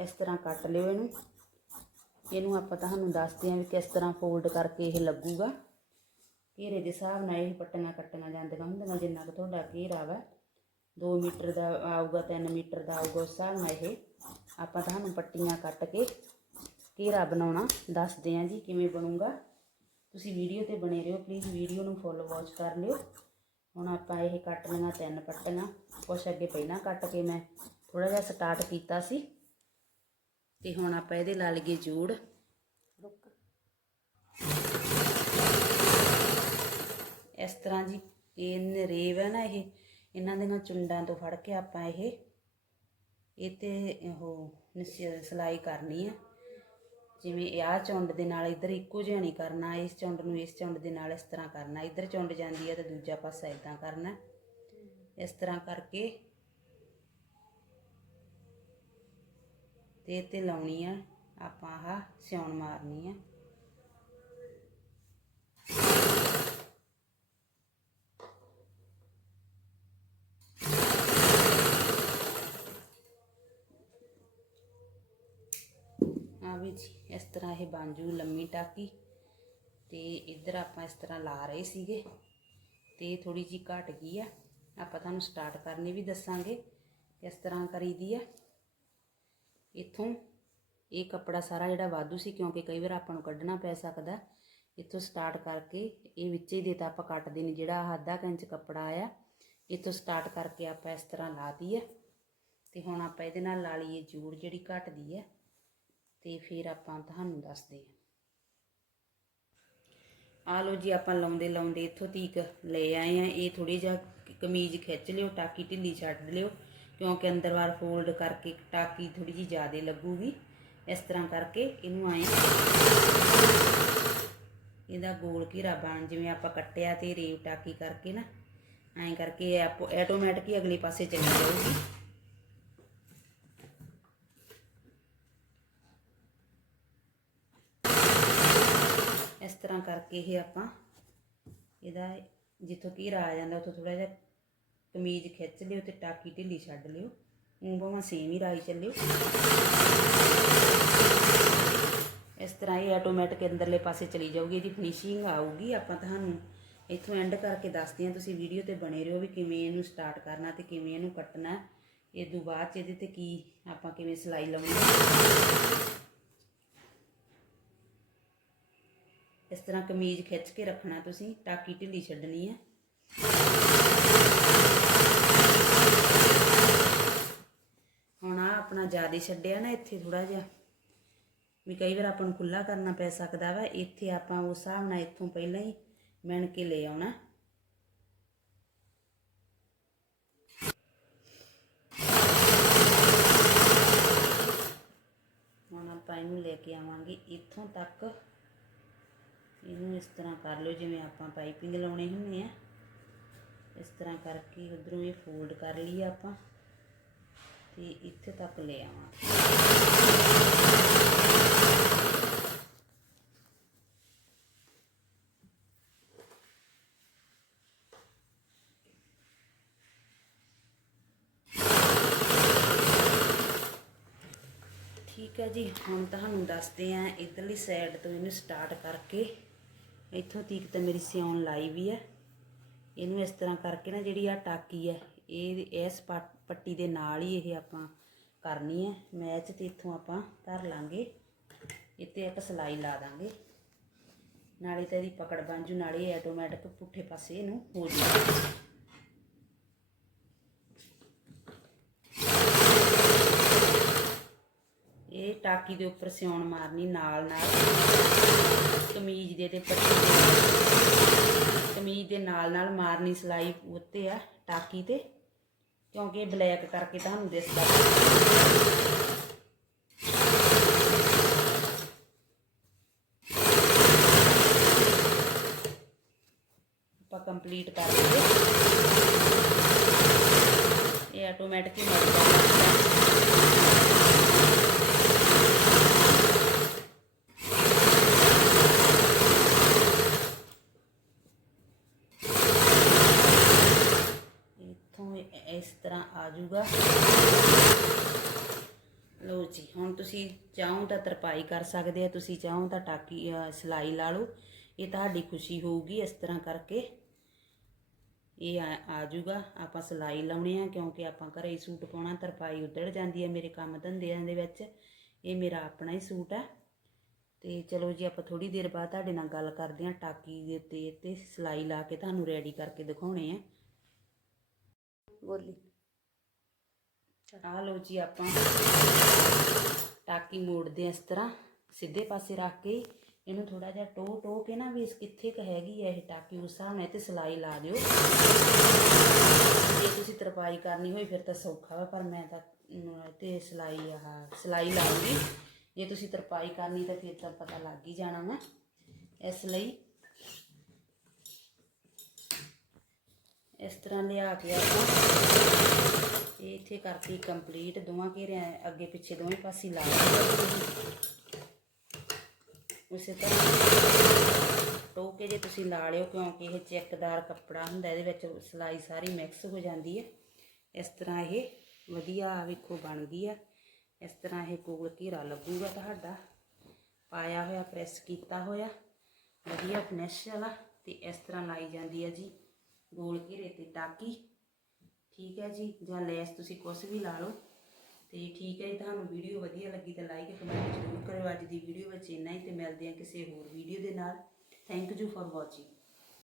ਇਸ ਤਰ੍ਹਾਂ ਕੱਟ ਲਿਓ ਇਹਨੂੰ। ਇਹਨੂੰ ਆਪਾਂ ਤੁਹਾਨੂੰ ਦੱਸਦੇ ਹਾਂ ਵੀ ਕਿਸ ਤਰ੍ਹਾਂ ਫੋਲਡ ਕਰਕੇ ਇਹ ਲੱਗੂਗਾ। ਘੇਰੇ ਦੇ ਹਿਸਾਬ ਨਾਲ ਇਹ ਪੱਟੀਆਂ ਕੱਟੀਆਂ ਜਾਂਦੀਆਂ ਹੁੰਦੀਆਂ, ਜਿੰਨਾ ਕੁ ਤੁਹਾਡਾ ਘੇਰਾ ਵਾ। 2 ਮੀਟਰ ਦਾ ਆਊਗਾ 3 ਮੀਟਰ ਦਾ ਆਊਗਾ, ਉਸ ਹਿਸਾਬ ਨਾਲ ਇਹ ਆਪਾਂ ਤੁਹਾਨੂੰ ਪੱਟੀਆਂ ਕੱਟ ਕੇ ਘੇਰਾ ਬਣਾਉਣਾ ਦੱਸਦੇ ਹਾਂ ਜੀ ਕਿਵੇਂ ਬਣੂਗਾ। ਤੁਸੀਂ ਵੀਡੀਓ ਤੇ ਬਣੇ ਰਹੋ ਪਲੀਜ਼ ਵੀਡੀਓ ਨੂੰ ਫੁੱਲ ਵਾਚ ਕਰ ਲਿਓ। ਹੁਣ ਆਪਾਂ ਇਹ ਕੱਟ ਲਈਆਂ ਤਿੰਨ ਪੱਟੀਆਂ। ਕੁਛ ਅੱਗੇ ਪਹਿਲਾਂ ਕੱਟ ਕੇ ਮੈਂ ਥੋੜਾ ਜਿਹਾ ਸਟਾਰਟ ਕੀਤਾ ਸੀ। ਤੇ ਹੁਣ ਆਪਾਂ ਇਹਦੇ ਲਾ ਲਈਏ ਜੋੜ। ਰੁਕ। ਇਸ ਤਰ੍ਹਾਂ ਜੀ ਇਹ ਨਰੇਵ ਹੈ ਨਾ ਇਹ ਇਹਨਾਂ ਦੇ ਨਾਲ ਚੁੰਡਾਂ ਤੋਂ ਫੜ ਕੇ ਆਪਾਂ ਇਹ ਇਹ ਤੇ ਉਹ ਸਿਲਾਈ ਕਰਨੀ ਹੈ ਜਿਵੇਂ ਇਹ ਆਹ ਚੁੰਡ ਦੇ ਨਾਲ ਇੱਧਰ ਇੱਕੋ ਜਿਹਾ ਨਹੀਂ ਕਰਨਾ ਇਸ ਚੁੰਡ ਨੂੰ ਇਸ ਚੁੰਡ ਦੇ ਨਾਲ ਇਸ ਤਰ੍ਹਾਂ ਕਰਨਾ। ਇੱਧਰ ਚੁੰਡ ਜਾਂਦੀ ਹੈ ਤੇ ਦੂਜਾ ਪਾਸਾ ਇਦਾਂ ਕਰਨਾ। ਇਸ ਤਰ੍ਹਾਂ ਕਰਕੇ ਤੇ ਇਹ ਲਾਉਣੀ ਆ। ਆਪਾਂ ਆਹ ਸਿਉਣ ਮਾਰਨੀ ਆ। ਆ ਵੀ ਇਸ ਤਰ੍ਹਾਂ ਇਹ ਬਣ ਜੂ ਲੰਮੀ ਟਾਕੀ। ਤੇ ਇੱਧਰ ਆਪਾਂ ਇਸ ਤਰ੍ਹਾਂ ਲਾ ਰਹੇ ਸੀਗੇ। ਤੇ ਥੋੜੀ ਜੀ ਘਟ ਗਈ ਆ। ਆਪਾਂ ਤੁਹਾਨੂੰ ਸਟਾਰਟ ਕਰਨੀ ਵੀ ਦੱਸਾਂਗੇ, ਇਸ ਤਰ੍ਹਾਂ ਕਰੀਦੀ ਆ। ਇੱਥੋਂ ਇਹ ਕੱਪੜਾ ਸਾਰਾ ਜਿਹੜਾ ਵਾਧੂ ਸੀ, ਕਿਉਂਕਿ ਕਈ ਵਾਰ ਆਪਾਂ ਨੂੰ ਕੱਢਣਾ ਪੈ ਸਕਦਾ ਇੱਥੋਂ ਸਟਾਰਟ ਕਰਕੇ ਇਹ ਵਿੱਚੇ ਹੀ ਦੇਤਾ ਆਪਾਂ ਕੱਟਦੇ ਨਹੀਂ ਜਿਹੜਾ ਆਹ ਅੱਧਾ ਕੁ ਇੰਚ ਕੱਪੜਾ ਆਇਆ, ਇੱਥੋਂ ਸਟਾਰਟ ਕਰਕੇ ਆਪਾਂ ਇਸ ਤਰ੍ਹਾਂ ਲਾਤੀ ਹੈ ਤੇ ਹੁਣ ਆਪਾਂ ਇਹਦੇ ਨਾਲ ਲਾ ਲਈਏ ਜੂੜ ਜਿਹੜੀ ਘਟਦੀ ਹੈ, ਤੇ ਫਿਰ ਆਪਾਂ ਤੁਹਾਨੂੰ ਦੱਸਦੇ ਹਾਂ। ਆ ਲੋ ਜੀ, ਆਪਾਂ ਲਾਉਂਦੇ ਲਾਉਂਦੇ ਇੱਥੋਂ ਤੀਕ ਲੈ ਆਏ ਆ ਇਹ ਥੋੜੀ ਜਿਹਾ ਕਮੀਜ਼ ਖਿੱਚ ਲਿਓ, ਟਾਕੀ ਢਿੱਲੀ ਛੱਡ ਲਿਓ। ਕਿਉਂਕਿ ਅੰਦਰ ਵਾਰ ਫੋਲਡ ਕਰਕੇ ਟਾਕੀ ਥੋੜੀ ਜੀ ਜ਼ਿਆਦਾ ਲੱਗੂਗੀ। ਇਸ ਤਰ੍ਹਾਂ ਕਰਕੇ ਇਹਨੂੰ ਐਂ ਇਹਦਾ ਗੋਲ ਘੇਰਾ ਬਣ ਜਿਵੇਂ ਆਪਾਂ ਕੱਟਿਆ ਤੇ ਰੇਵ ਟਾਕੀ ਕਰਕੇ ਨਾ, ਐਂ ਕਰਕੇ ਆਪੋ ਆਟੋਮੈਟਿਕ ਹੀ ਅਗਲੇ ਪਾਸੇ ਚਲੀ ਜਾਊਗੀ। ਇਸ ਤਰ੍ਹਾਂ ਕਰਕੇ ਇਹ ਆਪਾਂ ਇਹਦਾ ਜਿੱਥੋਂ ਘੇਰਾ ਆ ਜਾਂਦਾ, ਉੱਥੋਂ ਥੋੜਾ ਜਿਹਾ ਕਮੀਜ਼ ਖਿੱਚ ਲਿਓ ਤੇ ਟਾਕੀ ਢਿੱਲੀ ਛੱਡ ਲਿਓ। ਊਂ ਸੇਮ ਹੀ ਰਾਈ ਚੱਲਿਓ। ਇਸ ਤਰ੍ਹਾਂ ਇਹ ਆਟੋਮੈਟਿਕ ਅੰਦਰਲੇ ਪਾਸੇ ਚਲੀ ਜਾਊਗੀ, ਇਹਦੀ ਫਿਨਿਸ਼ਿੰਗ ਆਊਗੀ। ਆਪਾਂ ਤੁਹਾਨੂੰ ਇੱਥੋਂ ਐਂਡ ਕਰਕੇ ਦੱਸਦੇ ਹਾਂ, ਤੁਸੀਂ ਵੀਡੀਓ ਤੇ ਬਣੇ ਰਹੋ ਵੀ ਕਿਵੇਂ ਇਹਨੂੰ ਸਟਾਰਟ ਕਰਨਾ ਤੇ ਕਿਵੇਂ ਇਹਨੂੰ ਕੱਟਣਾ। ਇਹ ਤੋਂ ਬਾਅਦ ਚ ਇਹਦੇ ਤੇ ਕੀ ਆਪਾਂ ਕਿਵੇਂ ਸਿਲਾਈ ਲਾਉਣੀ ਇਸ ਤਰ੍ਹਾਂ ਕਮੀਜ਼ ਖਿੱਚ ਕੇ ਰੱਖਣਾ ਤੁਸੀਂ, ਟਾਕੀ ਢਿੱਲੀ ਛੱਡਣੀ ਹੈ ਹੁਣ ਆ ਆਪਣਾ ਜ਼ਿਆਦਾ ਛੱਡਿਆ ਨਾ ਇੱਥੇ ਥੋੜਾ ਜਿਹਾ। ਵੀ ਕਈ ਵਾਰ ਆਪਾਂ ਨੂੰ ਖੁੱਲਾ ਕਰਨਾ ਪੈ ਸਕਦਾ ਵਾ, ਇੱਥੇ ਆਪਾਂ ਉਸ ਹਿਸਾਬ ਨਾਲ ਇੱਥੋਂ ਪਹਿਲਾਂ ਹੀ ਮਿਣ ਕੇ ਲੈ ਆਉਣਾ। ਹੁਣ ਆਪਾਂ ਇਹਨੂੰ ਲੈ ਕੇ ਆਵਾਂਗੇ, ਇੱਥੋਂ ਤੱਕ ਇਹਨੂੰ ਇਸ ਤਰ੍ਹਾਂ ਕਰ ਲਿਓ, ਜਿਵੇਂ ਆਪਾਂ ਪਾਈਪਿੰਗ ਲਾਉਣੇ ਹੁੰਦੇ ਆ। ਇਸ ਤਰ੍ਹਾਂ ਕਰਕੇ ਉਧਰੋਂ ਇਹ ਫੋਲਡ ਕਰ ਲਈ ਆਪਾਂ। ਤੇ ਇੱਥੇ ਤੱਕ ਲੈ ਆਵਾਂ। ਠੀਕ ਹੈ ਜੀ, ਹੁਣ ਤੁਹਾਨੂੰ ਦੱਸਦੇ ਆ ਇਧਰਲੀ ਸਾਈਡ ਤੋਂ ਇਹਨੂੰ ਸਟਾਰਟ ਕਰਕੇ। ਇੱਥੋਂ ਤੀਕ ਤਾਂ ਮੇਰੀ ਸਿਉਣ ਲਾਈ ਵੀ ਹੈ। ਇਹਨੂੰ ਇਸ ਤਰ੍ਹਾਂ ਕਰਕੇ ਨਾ ਜਿਹੜੀ ਆ ਟਾਕੀ ਹੈ ਇਹ ਇਸ ਪੱਟੀ ਦੇ ਨਾਲ ਹੀ ਇਹ ਆਪਾਂ ਕਰਨੀ ਹੈ। ਮੈਚ ਤੇ ਇੱਥੋਂ ਆਪਾਂ ਧਰ ਲਾਂਗੇ। ਇੱਥੇ ਇੱਕ ਸਲਾਈ ਲਾ ਦਾਂਗੇ। ਨਾਲੇ ਤਾਂ ਇਹਦੀ ਪਕੜ ਬਣ ਜੂ, ਨਾਲੇ ਆਟੋਮੈਟਿਕ ਪੁੱਠੇ ਪਾਸੇ ਇਹਨੂੰ ਹੋ ਜੂ। ਇਹ ਟਾਕੀ ਦੇ ਉੱਪਰ ਸਿਉਣ ਮਾਰਨੀ, ਨਾਲ ਨਾਲ ਕਮੀਜ਼ ਦੇ ਤੇ ਪੱਟੀ ਦੇ ਕਮੀਜ਼ ਦੇ ਨਾਲ ਨਾਲ ਮਾਰਨੀ ਸਲਾਈ ਉੱਤੇ ਆ, ਟਾਕੀ ਤੇ। ਕਿਉਂਕਿ ਬਲੈਕ ਕਰਕੇ ਤੁਹਾਨੂੰ ਦਿਸਦਾ ਆਪਾਂ ਕੰਪਲੀਟ ਕਰ ਲਈਏ। ਇਹ ਆਟੋਮੈਟਿਕ ਹੀ ਮਰ ਜਾਂਦਾ ਇੱਥੋਂ ਇਹ ਇਸ ਤਰ੍ਹਾਂ ਆ ਜਾਊਗਾ ਲਓ ਜੀ ਹੁਣ ਤੁਸੀਂ ਚਾਹੋ ਤਾਂ ਤਰਪਾਈ ਕਰ ਸਕਦੇ ਆ ਤੁਸੀਂ ਚਾਹੋ ਤਾਂ ਟਾਕੀ ਅਹ, ਸਿਲਾਈ ਲਾ ਲਓ। ਇਹ ਤੁਹਾਡੀ ਖੁਸ਼ੀ ਹੋਊਗੀ ਇਸ ਤਰ੍ਹਾਂ ਕਰਕੇ। ਇਹ ਆ ਆ ਜਾਊਗਾ ਆਪਾਂ ਸਿਲਾਈ ਲਾਉਣੀ ਆ ਕਿਉਂਕਿ ਆਪਾਂ ਘਰੇ ਹੀ ਸੂਟ ਪਾਉਣਾ ਤਰਪਾਈ ਉਧੜ ਜਾਂਦੀ ਹੈ ਮੇਰੇ ਕੰਮ ਧੰਦਿਆਂ ਦੇ ਵਿੱਚ। ਇਹ ਮੇਰਾ ਆਪਣਾ ਹੀ ਸੂਟ ਹੈ ਤੇ ਚਲੋ ਜੀ ਆਪਾਂ ਥੋੜੀ ਦੇਰ ਬਾਅਦ ਤੁਹਾਡੇ ਨਾਲ ਗੱਲ ਕਰਦੇ ਹਾਂ ਟਾਕੀ ਦੇ ਉੱਤੇ ਤੇ ਸਿਲਾਈ ਲਾ ਕੇ ਤੁਹਾਨੂੰ ਰੈਡੀ ਕਰਕੇ ਦਿਖਾਉਣੇ ਆ। ਬੋਲੀ। ਆ ਲਓ ਜੀ ਆਪਾਂ। ਟਾਕੀ ਮੋੜਦੇ ਹਾਂ ਇਸ ਤਰ੍ਹਾਂ ਸਿੱਧੇ ਪਾਸੇ ਰੱਖ ਕੇ। ਇਹਨੂੰ ਥੋੜਾ ਜਿਹਾ ਟੋ ਟੋ ਕੇ ਨਾ ਵੀ ਇਸ ਕਿੱਥੇ ਕ ਹੈਗੀ ਹੈ ਇਹ ਟਾਕੀ ਉਸ ਹਿਸਾਬ ਨਾਲ ਤੇ ਸਿਲਾਈ ਲਾ ਦਿਓ। ਜੇ ਤੁਸੀਂ ਤਰਪਾਈ ਕਰਨੀ ਹੋਈ ਫਿਰ ਤਾਂ ਸੌਖਾ ਵਾ ਪਰ ਮੈਂ ਤਾਂ ਅਮ, ਤੇ ਸਿਲਾਈ ਆਹ ਸਿਲਾਈ ਲਾਉਂਗੀ ਜੇ ਤੁਸੀਂ ਤਰਪਾਈ ਕਰਨੀ ਤਾਂ ਫਿਰ ਤਾਂ ਪਤਾ ਲੱਗ ਹੀ ਜਾਣਾ ਵਾ। ਇਸ ਲਈ ਇਸ ਤਰ੍ਹਾਂ ਲਿਆ ਕੇ ਆਪਾਂ ਇਹ ਇੱਥੇ ਕਰਤੀ ਕੰਪਲੀਟ ਦੋਵਾਂ ਘੇਰਿਆਂ ਅੱਗੇ ਪਿੱਛੇ ਦੋਵੇਂ ਪਾਸੇ ਲਾ ਉਸੇ ਤਰ੍ਹਾਂ ਟੋ ਕੇ ਜੇ ਤੁਸੀਂ ਲਾ ਲਿਓ, ਕਿਉਂਕਿ ਇਹ ਚੈੱਕਦਾਰ ਕੱਪੜਾ ਹੁੰਦਾ, ਇਹਦੇ ਵਿੱਚ ਸਿਲਾਈ ਸਾਰੀ ਮਿਕਸ ਹੋ ਜਾਂਦੀ ਹੈ। ਇਸ ਤਰ੍ਹਾਂ ਇਹ ਵਧੀਆ ਵੇਖੋ ਬਣਦੀ ਆ। ਇਸ ਤਰ੍ਹਾਂ ਇਹ ਕੋਲ ਘੇਰਾ ਲੱਗੂਗਾ ਤੁਹਾਡਾ। ਪਾਇਆ ਹੋਇਆ ਪ੍ਰੈਸ ਕੀਤਾ ਹੋਇਆ। ਵਧੀਆ ਫਿਨਿਸ਼ ਵਾਲਾ। ਤੇ ਇਸ ਤਰ੍ਹਾਂ ਲਾਈ ਜਾਂਦੀ ਹੈ ਜੀ। ਗੋਲ ਘੇਰੇ ਤੇ ਟਾਕੀ। ਠੀਕ ਹੈ ਜੀ, ਜਾਂ ਲੈਸ ਤੁਸੀਂ ਕੁਛ ਵੀ ਲਾ ਲਓ। ਤੇ ਠੀਕ ਹੈ ਜੀ, ਤੁਹਾਨੂੰ ਵੀਡੀਓ ਵਧੀਆ ਲੱਗੀ ਤਾਂ ਲਾਈਕ ਕਮੈਂਟ ਜ਼ਰੂਰ ਕਰਿਓ। ਅੱਜ ਦੀ ਵੀਡੀਓ ਵਿੱਚ ਇੰਨਾ ਹੀ ਤੇ ਮਿਲਦੇ ਹਾਂ ਕਿਸੇ ਹੋਰ ਵੀਡੀਓ ਦੇ ਨਾਲ। Thank you for watching